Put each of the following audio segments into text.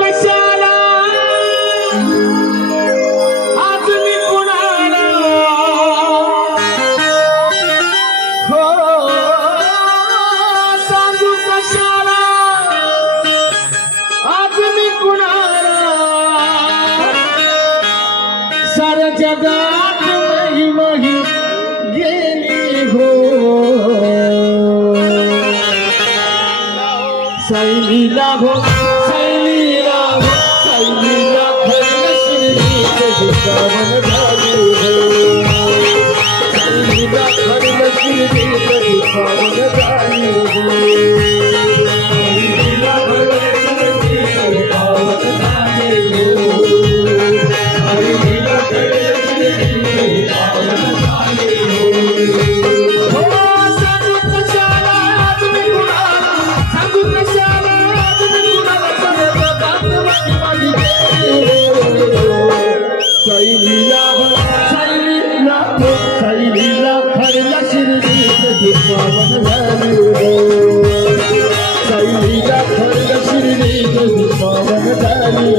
कशाला? आज हो सांगू कशाला? आज मी कुणाला? सार जगात हो. सैलीला हो. शैलीला शैलीला शैलीला खरला शिर्डीत ते पावन झाली शैलीला खरला शिर्डीत ते पावन झाली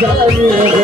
জানিয়ে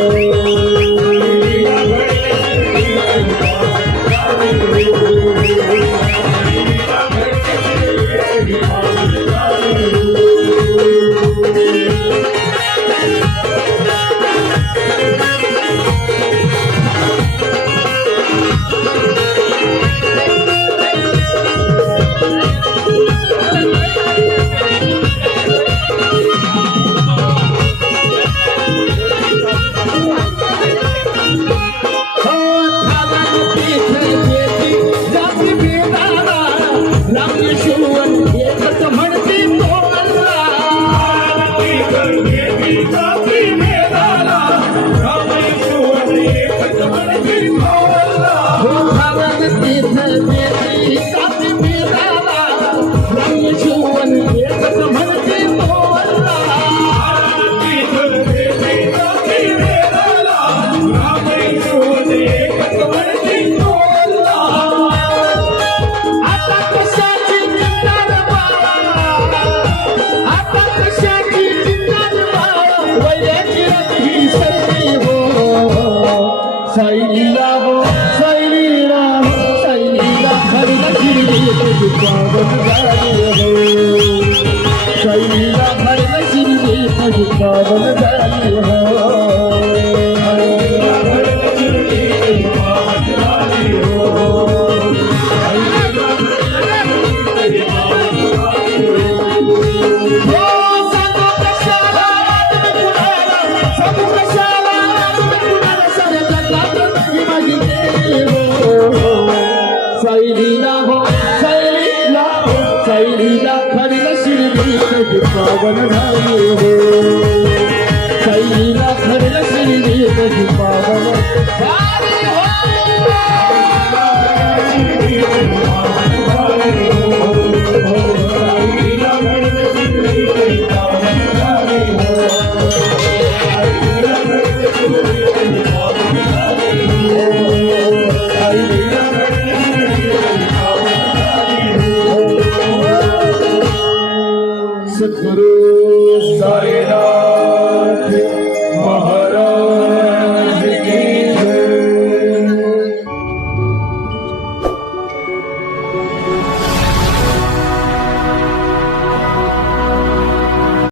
पावन जानी हो Sai Dina Ho पावन भाई हो Good